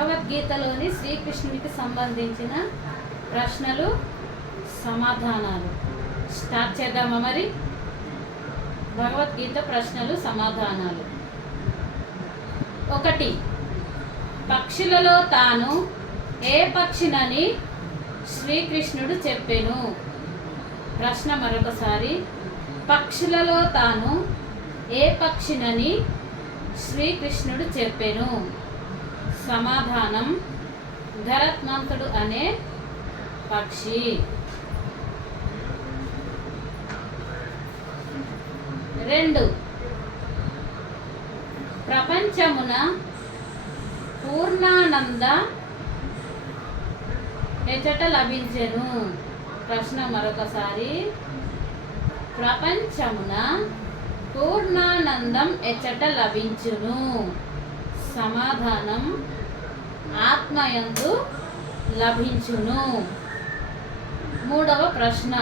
భగవద్గీతలోని శ్రీకృష్ణునికి సంబంధించిన ప్రశ్నలు సమాధానాలు స్టార్ట్ చేద్దామా మరి? భగవద్గీత ప్రశ్నలు సమాధానాలు. 1. పక్షులలో తాను ఏ పక్షినని శ్రీకృష్ణుడు చెప్పెను? ప్రశ్న మరొకసారి. పక్షులలో తాను ఏ పక్షినని శ్రీకృష్ణుడు చెప్పెను? సమాధానం గరుత్మంతుడు అనే పక్షి. 2. ప్రపంచమున పూర్ణానంద ఎచట లభించెను? ప్రశ్న మరొకసారి. ప్రపంచమున పూర్ణానందం ఎచట లభించును? సమాధానం ఆత్మయందు లభించును. 3వ ప్రశ్న.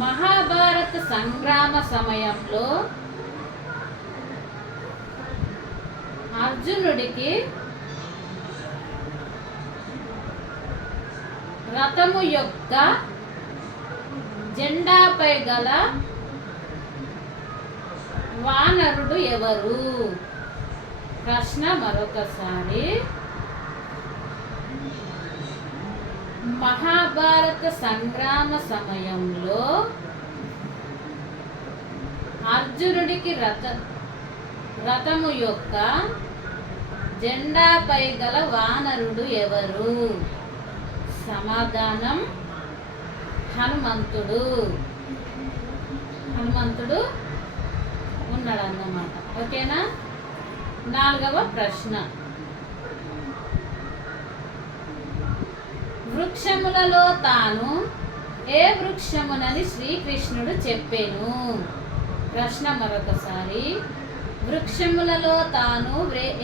మహాభారత సంగ్రామ సమయంలో అర్జునుడికి రథము యొక్క జెండాపై గల వానరుడు ఎవరు? ప్రశ్న మరొకసారి. మహాభారత సంగ్రామ సమయంలో అర్జునుడికి రథము యొక్క జెండాపై గల వానరుడు ఎవరు? సమాధానం హనుమంతుడు. హనుమంతుడు ఉన్నాడు అన్నమాట. ఓకేనా? 4వ ప్రశ్న. వృక్షములలో తాను ఏ వృక్షమునని శ్రీకృష్ణుడు చెప్పెను? ప్రశ్న మరొకసారి. వృక్షములలో తాను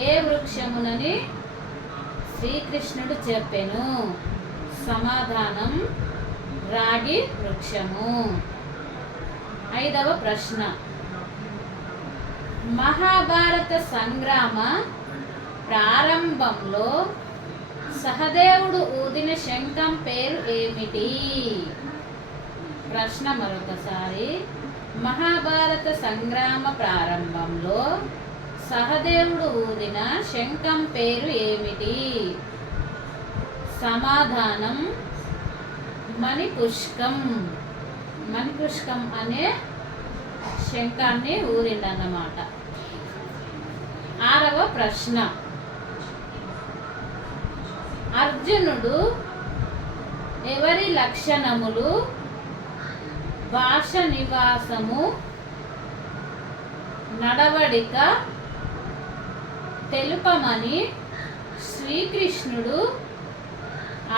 ఏ వృక్షమునని శ్రీకృష్ణుడు చెప్పెను? సమాధానం రాగి వృక్షము. 5వ ప్రశ్న. మహాభారత సంగ్రామ ప్రారంభంలో సహదేవుడు ఊదిన శంఖం పేరు ఏమిటి? ప్రశ్న మరొకసారి. మహాభారత సంగ్రామ ప్రారంభంలో సహదేవుడు ఊదిన శంఖం పేరు ఏమిటి? సమాధానం మణిపుష్కం. మణిపుష్కం అనే శంఖాన్ని ఊరిండన్నమాట. 6వ ప్రశ్న. అర్జునుడు ఎవరి లక్షణములు భాష నివాసము నడవడిక తెలుపమని శ్రీకృష్ణుడు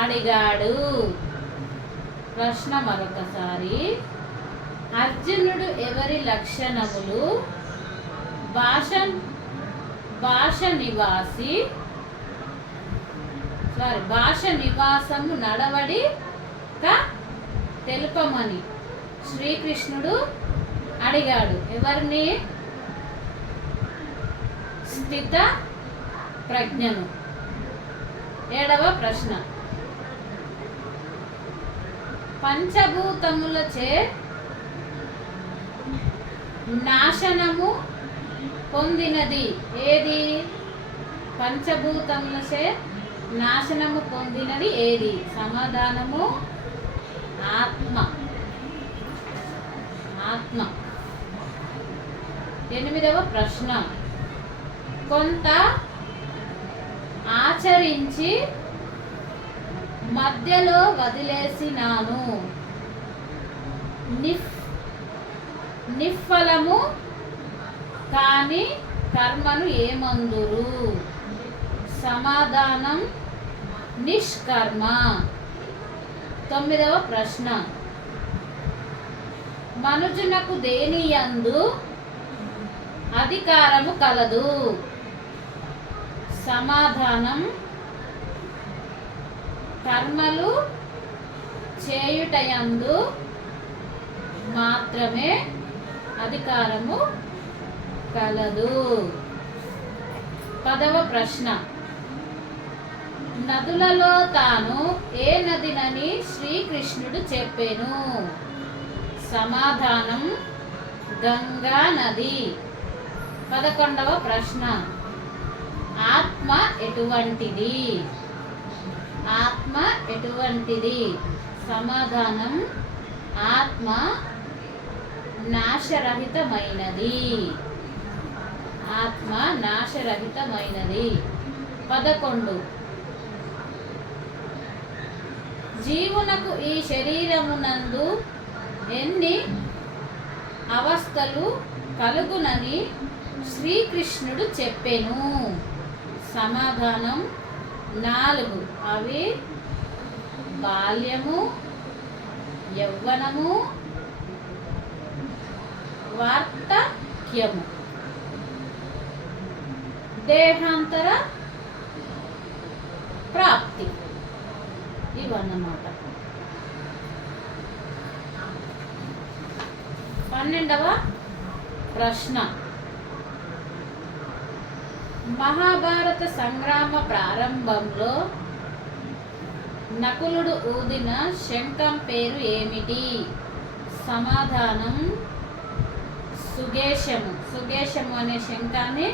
అడిగాడు? ప్రశ్న మరొకసారి. అర్జునుడు ఎవరి లక్షణములు భాష నివాసము నడవడిక తెలుపమని శ్రీకృష్ణుడు అడిగాడు. ఎవరిని? స్థిత ప్రజ్ఞను. 7వ ప్రశ్న. పంచభూతములచే నాశనము పొందినది ఏది? పంచభూతములచే నాశనము పొందినది ఏది? సమాధానము ఆత్మ. ఆత్మ. 8వ ప్రశ్న. కొంత ఆచరించి మధ్యలో వదిలేసినాను నిఫలము కాని కర్మను ఏమందురు? సమాధానం నిష్కర్మ. 9వ ప్రశ్న. మనుజునకు దేనియందు అధికారము కలదు? సమాధానం కర్మలు చేయుటయందు మాత్రమే అధికారము కలదు. పదవ ప్రశ్న. నదులలో తాను ఏ నదినని శ్రీకృష్ణుడు చెప్పెను? సమాధానం గంగా నది. 11వ ప్రశ్న. ఆత్మ ఎటువంటిది? ఆత్మ ఎటువంటిది? సమాధానం ఆత్మ నాశరహితమైనది. ఆత్మ నాశరహితమైనది. 11. జీవునకు ఈ శరీరమునందు ఎన్ని అవస్థలు కలుగునని శ్రీకృష్ణుడు చెప్పెను? సమాధానం 4. అవి బాల్యము, యవ్వనము, వార్ధక్యము, దేహాంతర ప్రాప్తి. ఇవన్నమాట. 12వ ప్రశ్న. మహాభారత సంగ్రామ ప్రారంభంలో నకులుడు ఊదిన శంఖం పేరు ఏమిటి? సమాధానం సుగేషము. సుగేషము అనే శంఖాన్ని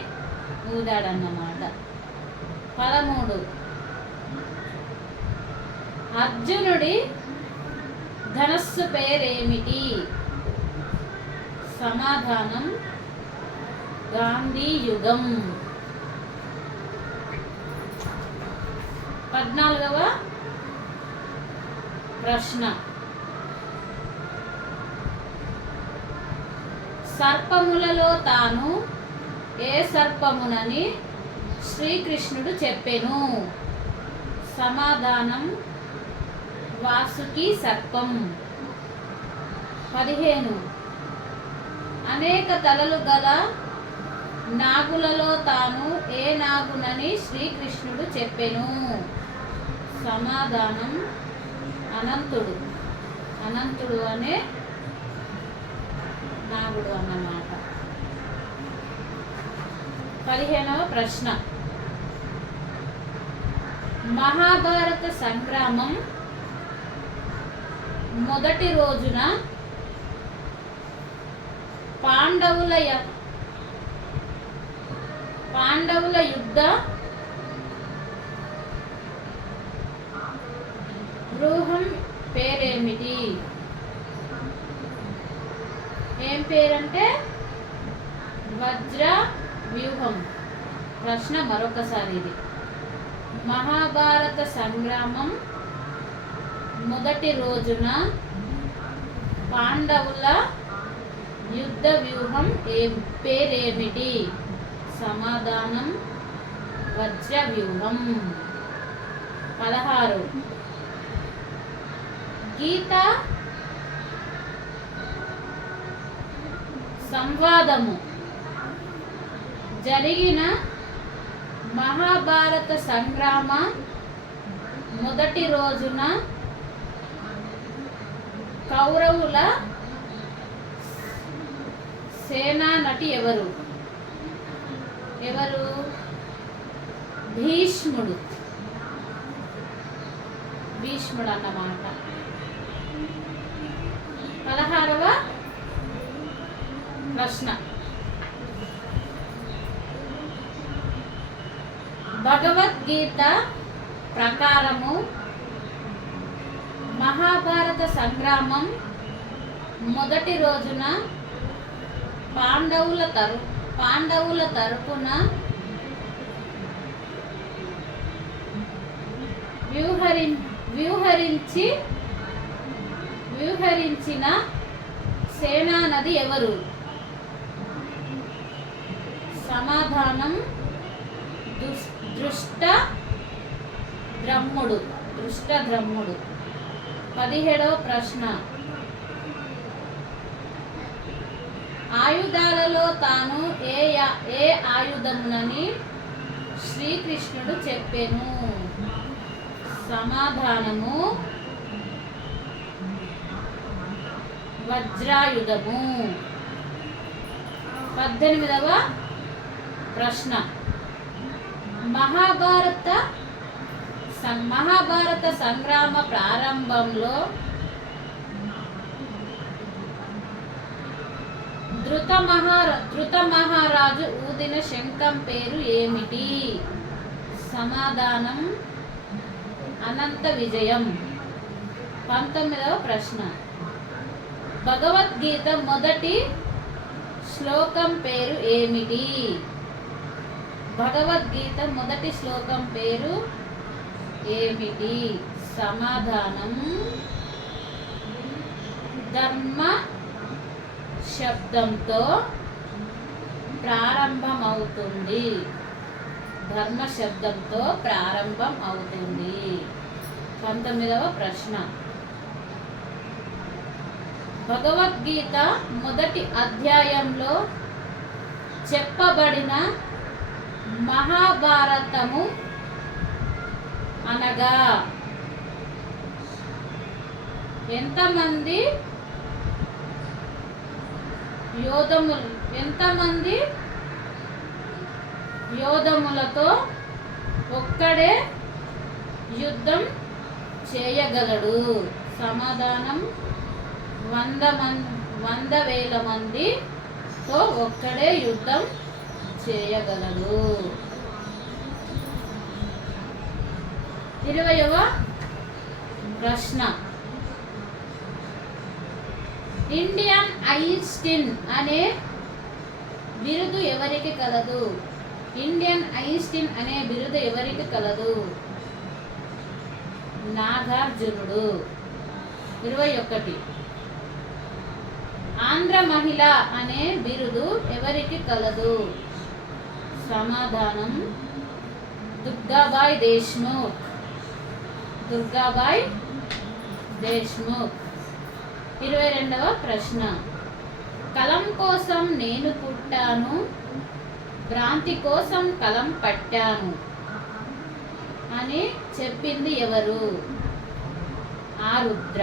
ఊదాడన్నమాట. 13. అర్జునుడి ధనస్సు పేరేమిటి? సమాధానం గాంధీయుగం. 14వ ప్రశ్న. సర్పములలో తాను ఏ సర్పమునని శ్రీకృష్ణుడు చెప్పెను? సమాధానం వాసుకి సర్పం. 15. అనేక తలలు గల నాగులలో తాను ఏ నాగునని శ్రీకృష్ణుడు చెప్పెను? సమాధానం అనంతుడు. అనంతుడు అనే నాగుడు అన్నమాట. 15వ ప్రశ్న. మహాభారత సంగ్రామం మొదటి రోజున పాండవుల యుద్ధ వ్యూహం పేరేమిటి? ఏం పేరంటే వజ్ర వ్యూహం. ప్రశ్న మరొకసారి. ఇది మహాభారత సంగ్రామం మొదటి రోజున పాండవుల యుద్ధ వ్యూహం పేరేమిటి? సమాధానం వజ్ర వ్యూహం. 16. గీత సంవాదము జరిగిన మహాభారత సంగ్రామ మొదటి రోజున కౌరవుల సేనా నటి ఎవరు? భీష్ముడు. భీష్ముడు అన్నమాట. 16వ ప్రశ్న. భగవద్గీత ప్రకారము మహాభారత సంగ్రామం మొదటి రోజున పాండవుల తరపున వ్యూహరించిన సేనానది ఎవరు? సమాధానం దృష్టద్రమ్ముడు. 17వ ప్రశ్న. ఆయుధాలలో తాను ఏ ఆయుధమునని శ్రీకృష్ణుడు చెప్పెను? సమాధానము వజ్రాయుధము. 18వ ప్రశ్న. మహాభారత సంగ్రామ ప్రారంభంలో ధృత మహారాజు ఊదిన శంఖం పేరు ఏమిటి? సమాధానం అనంత విజయం. 19వ ప్రశ్న. భగవద్గీత మొదటి శ్లోకం పేరు ఏమిటి? భగవద్గీత మొదటి శ్లోకం పేరు ఏమిటి? సమాధానం ధర్మ శబ్దంతో ప్రారంభమవుతుంది. ధర్మ శబ్దంతో ప్రారంభం అవుతుంది. 19వ ప్రశ్న. భగవద్గీత మొదటి అధ్యాయంలో చెప్పబడిన మహాభారతము అనగా ఎంతమంది యోధములతో ఒక్కడే యుద్ధం చేయగలడు? సమాధానం 100,000 మందితో ఒక్కడే యుద్ధం చేయగలడు. 20వ ప్రశ్న. ఇండియన్ ఐన్స్టీన్ అనే బిరుదు ఎవరికి కలదు? ఇండియన్ ఐన్స్టీన్ అనే బిరుదు ఎవరికి కలదు? నాగార్జునుడు. 21. ఆంధ్ర మహిళ అనే బిరుదు ఎవరికి కలదు? సమాధానం దుర్గాబాయ్ దేశ్ముఖ్. 22వ ప్రశ్న. కలం కోసం నేను పుట్టాను, భ్రాంతి కోసం కలం పట్టాను అని చెప్పింది ఎవరు? ఆరుద్ర.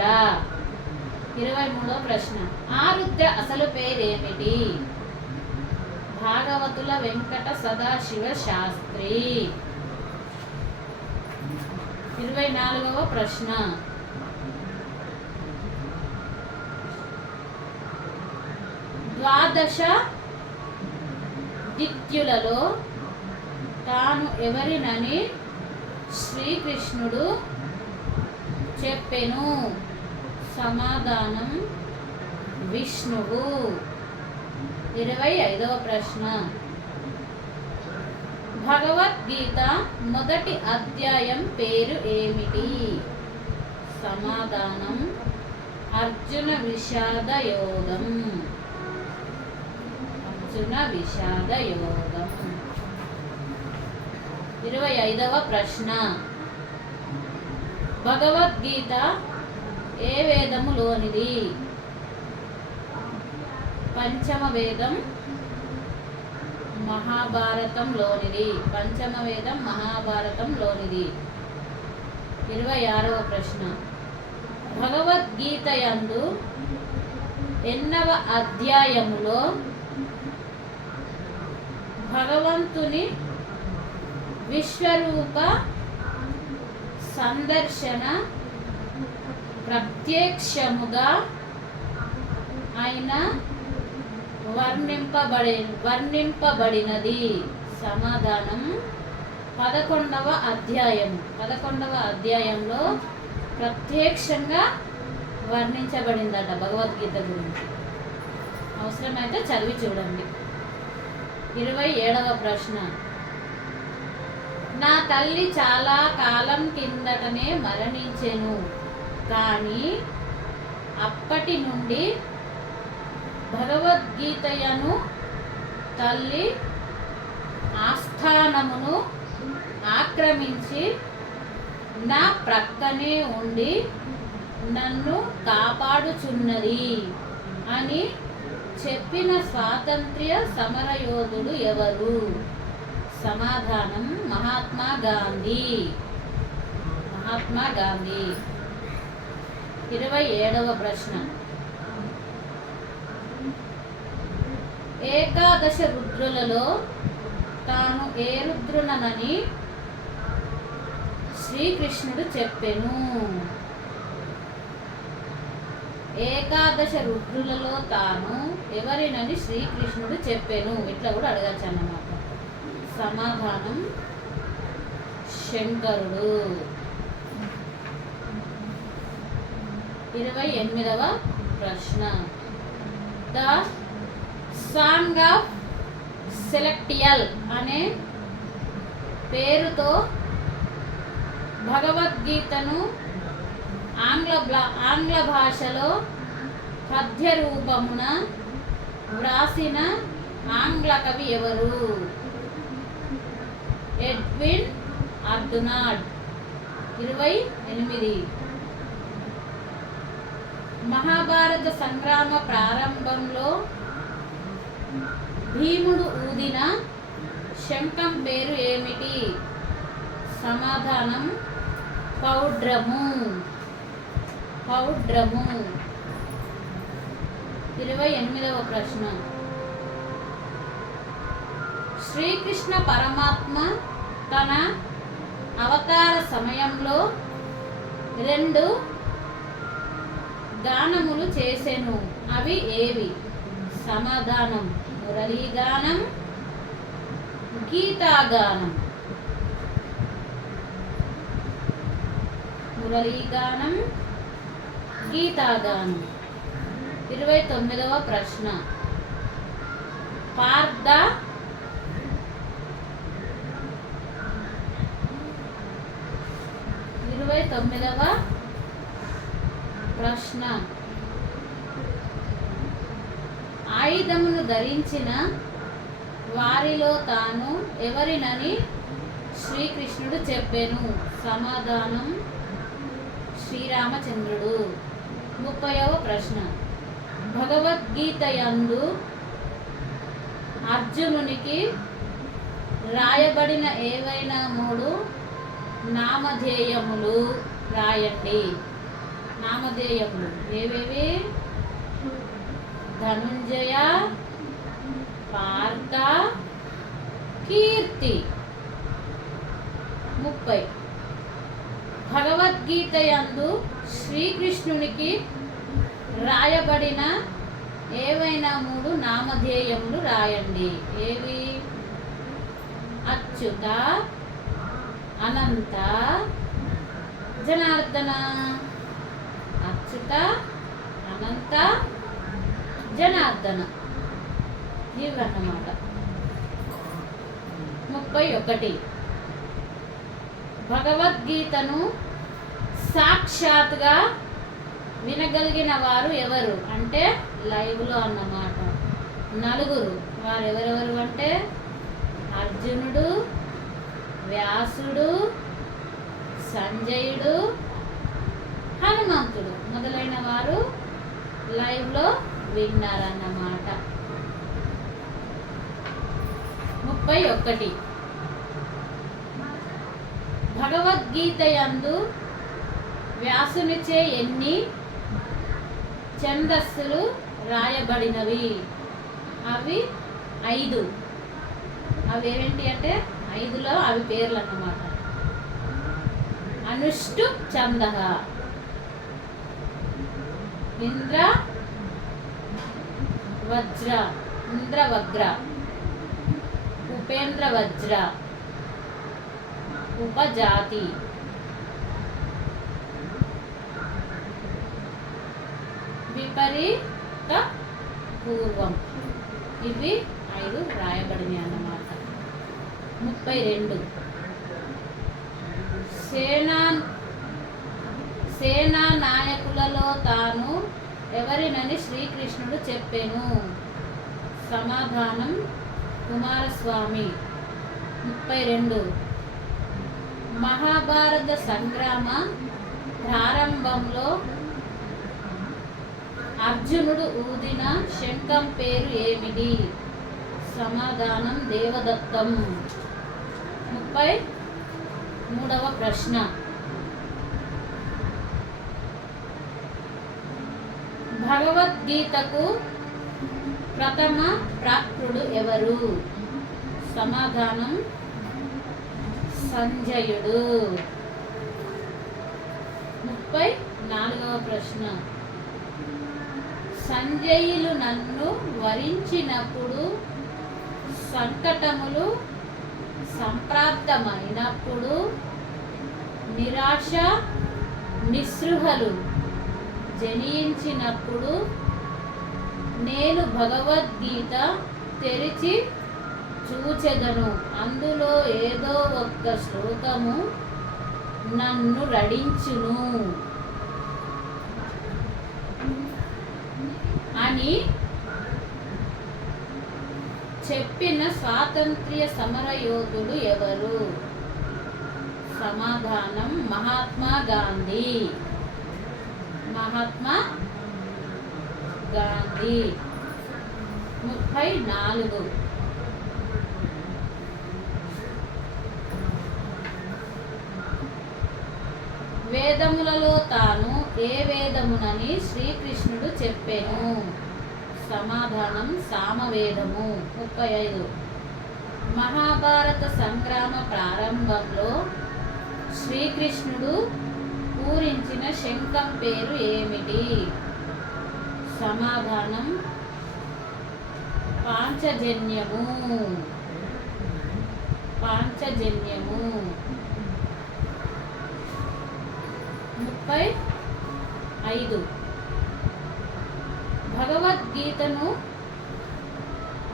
23వ ప్రశ్న. ఆరుద్ర అసలు పేరేమిటి? భాగవతుల వెంకట సదాశివ శాస్త్రి. 24వ ప్రశ్న. ద్వాదశ దిత్యులలో తాను ఎవరినని శ్రీకృష్ణుడు చెప్పెను? సమాధానం విష్ణువు. 25వ ప్రశ్న. భగవద్గీత మొదటి అధ్యాయం పేరు ఏమిటి? సమాధానం అర్జున విషాద యోగం. 25వ ప్రశ్న. భగవద్గీత ఏ వేదములోనిది? పంచమ వేదం మహాభారతంలోనిది. 26వ ప్రశ్న. భగవద్గీత యందు ఎన్నవ అధ్యాయములో భగవంతుని విశ్వరూప సందర్శన ప్రత్యక్షముగా ఆయన వర్ణింపబడినది? సమాధానం 11వ అధ్యాయంలో ప్రత్యక్షంగా వర్ణించబడిందట భగవద్గీత గురించి. అవసరమైతే చదివి చూడండి. 27వ ప్రశ్న. నా తల్లి చాలా కాలం కిందటనే మరణించెను, కానీ అప్పటి నుండి భగవద్గీతయను తల్లి ఆస్థానమును ఆక్రమించి నా ప్రక్కనే ఉండి నన్ను కాపాడుచున్నది అని చెప్పిన స్వాతంత్ర్య సమరయోధుడు ఎవరు? సమాధానం మహాత్మా గాంధీ. 27వ ప్రశ్న. ఏకాదశ రుద్రులలో తాను ఏ రుద్రునని శ్రీకృష్ణుడు చెప్పెను. ఏకాదశ రుద్రులలో తాను ఎవరినని శ్రీకృష్ణుడు చెప్పెను. ఇట్లా కూడా అడగచ్చు అన్నమాట. సమాధానం శంకరుడు. 28వ ప్రశ్న. ద సాంగ్ ఆఫ్ సెలెక్టియల్ అనే పేరుతో భగవద్గీతను ఆంగ్ల భాషలో పద్య రూపమున వ్రాసిన ఆంగ్ల కవి ఎవరు? ఎడ్విన్ అర్దునాడ్. 28. మహాభారత సంగ్రామ ప్రారంభంలో భీముడు ఊదిన శంఖం పేరు ఏమిటి? సమాధానం పౌడ్రము. 28వ ప్రశ్న. శ్రీకృష్ణ పరమాత్మ తన అవతార సమయంలో 2 గానములు చేసెను. అవి ఏవి? సమాధానం మురళీగానం, గీతాగానం. మురళీగానం, గీతాగానం. 29వ ప్రశ్న. పార్థ 29వ ప్రశ్న. ఆయుధమును ధరించిన వారిలో తాను ఎవరినని శ్రీకృష్ణుడు చెప్పెను. సమాధానం శ్రీరామచంద్రుడు. 30వ ప్రశ్న. భగవద్గీత యందు అర్జునునికి రాయబడిన ఏవైనా 3 నామధేయములు రాయండి. నామధేయములు ఏవేవి? ధనుంజయ, పార్థ, కీర్తి. 30. భగవద్గీత యందు శ్రీకృష్ణునికి రాయబడిన ఏవైనా 3 నామధేయములు రాయండి. ఏవి? అచ్యుత, అనంత, జనార్దన. అచ్యుత, అనంత, జనార్దన ఇవన్నమాట. 31. భగవద్గీతను సాక్షాత్గా వినగలిగిన వారు ఎవరు? అంటే లైవ్లో అన్నమాట. 4. వారు ఎవరెవరు అంటే అర్జునుడు, వ్యాసుడు, సంజయుడు, హనుమంతుడు మొదలైన వారు లైవ్లో విన్నారన్నమాట. 31. భగవద్గీత యందు వ్యాసునిచే ఎన్ని ఛందస్సులు రాయబడినవి? అవి 5. అవి ఏంటి అంటే 5లో అవి పేర్లు అన్నమాట. అనుష్టు ఛంద, ఇంద్రవజ్ర, ఉపేంద్ర వజ్ర, ఉపజాతి, విపరీత పూర్వం. ఇవి 5 రాయబడినవి అన్నమాట. 32. సేనా నాయకులలో తాను ఎవరినని శ్రీకృష్ణుడు చెప్పెను. సమాధానం కుమారస్వామి. 32. మహాభారత సంగ్రామ ప్రారంభంలో అర్జునుడు ఊదిన శంఖం పేరు ఏమిటి? సమాధానం దేవదత్తం. 33వ ప్రశ్న. భగవద్గీతకు ప్రథమ ప్రాక్తుడు ఎవరు? సమాధానం సంజయుడు. 34వ ప్రశ్న. సంజయులు నన్ను వరించినప్పుడు, సంకటములు సంప్రాప్తమైనప్పుడు, నిరాశ నిస్పృహలు జనించినప్పుడు, నేను భగవద్గీత తెరిచి చూచెదను. అందులో ఏదో ఒక్క శ్లోకము నన్ను రడించును అని చెప్పిన స్వాతంత్ర్య సమరయోధుడు ఎవరు? సమాధానం మహాత్మా గాంధీ. మహాత్మా గాంధీ. 34. వేదములలో తాను ఏ వేదమునని శ్రీకృష్ణుడు చెప్పెను? సమాధానం సామవేదము. 35. మహాభారత సంగ్రామ ప్రారంభంలో శ్రీకృష్ణుడు పూరించిన శంఖం పేరు ఏమిటి? సమాధానం పాంచజన్యము. పాంచజన్యము. 35. భగవద్గీతను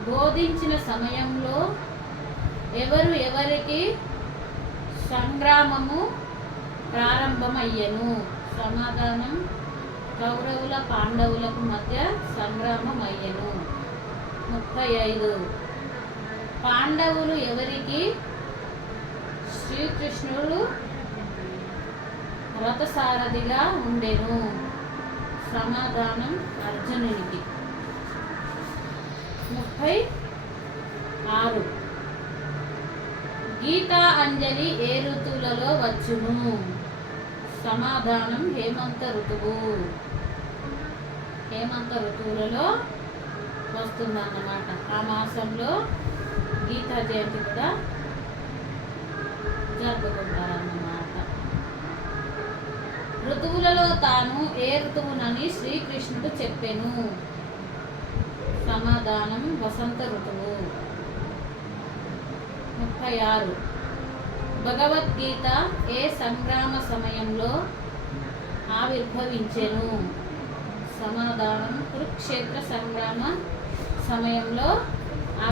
బోధించిన సమయంలో ఎవరికి సంగ్రామము ప్రారంభమయ్యెను? సమాధానం కౌరవుల పాండవులకు మధ్య సంగ్రామం అయ్యెను. 35. పాండవులు ఎవరికి శ్రీకృష్ణుడు రథసారథిగా ఉండెను? సమాధానం అర్జునునికి. 36. గీతా అంజలి ఏ ఋతువులలో వచ్చును? సమాధానం హేమంత ఋతువు. హేమంత ఋతువులలో వస్తుందన్నమాట. ఆ మాసంలో గీతా జయంతి కూడా జరుపుకుంటారన్నమాట. ఋతువులలో తాను ఏ ఋతువునని శ్రీకృష్ణుడు చెప్పెను? సమాధానం వసంత ఋతువు. 36. భగవద్గీత ఏ సంగ్రామ సమయంలో ఆవిర్భవించెను? సమాధానం కురుక్షేత్ర సంగ్రామ సమయంలో